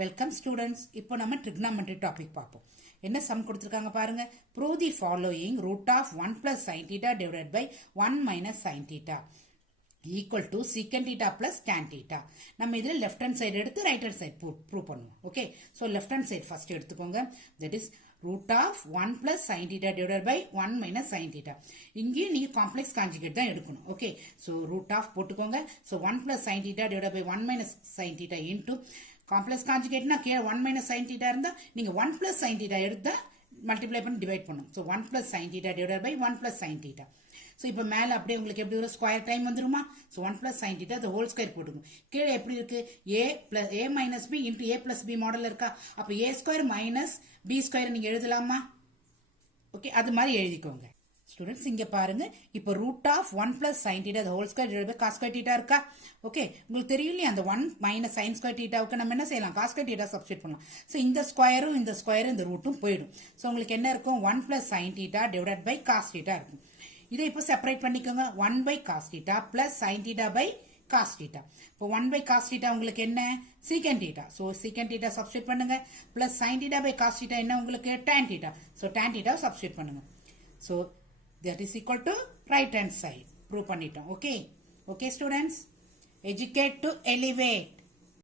Welcome students. இப்போ நம்ம trigonometry topic பார்ப்போம். என்ன சம் கொடுத்துருக்காங்க பாருங்க. Prove the following root of 1 plus sin theta divided by 1 minus sin theta equal to secant theta plus tan theta. நம்ம இதில் left hand side எடுத்து right hand side prove பண்ணுவோம். Okay, so left hand side first எடுத்துக்கோங்க. That is root of 1 plus sin theta divided by 1 minus sin theta. இங்கேயும் நீங்க complex conjugate தான் எடுக்கணும். Okay, so root of போட்டுக்கோங்க. So 1 plus sin theta divided by 1 minus sin theta into complex கான்ஜுகேட்னா கீழே 1 minus sin theta இருந்தா நீங்க 1 plus sin theta எடுத்தா மல்டிப்ளை பண்ணி டிவைட் பண்ணும். So 1 plus sin theta divided by 1 plus sin theta. So இப்போ மேலே அப்படியே உங்களுக்கு எப்படி வரும், ஸ்கொயர் டைம் வந்துருமா. So 1 plus sin theta the whole square போட்டுக்கோங்க. கீழே எப்படி இருக்கு, a minus b into a plus b model இருக்கா. அப்போ a square minus b square நீங்க எழுதலாமா. ஓகே, அது மாதிரி எழுதிக்கோங்க. ஸ்டூடெண்ட்ஸ் இங்க பாருங்க, இப்போ root of 1 plus sin theta the whole square divided by cos square theta இருக்கா. ஓகே, உங்களுக்கு தெரியும் இல்லையா, அந்த 1 minus sin square thetaவுக்கு நம்ம என்ன செய்யலாம், cos square theta சப்ஸ்டிட் பண்ணலாம். ஸோ இந்த ஸ்கொயரும் இந்த ரூட்டும் போயிடும். ஸோ உங்களுக்கு என்ன இருக்கும், 1 plus sin theta divided by cos theta இருக்கும். இதை இப்போ செப்பரேட் பண்ணிக்கோங்க. 1 by cos theta plus sin theta by cos theta. இப்போ 1 by cos theta உங்களுக்கு என்ன, secant theta. So secant theta substitute பண்ணுங்க. plus sin theta by cos theta என்ன உங்களுக்கு, tan theta. So tan theta substitute பண்ணுங்க. So that is equal to right hand side. Prove பண்ணிட்டோம். Okay, students, educate to elevate.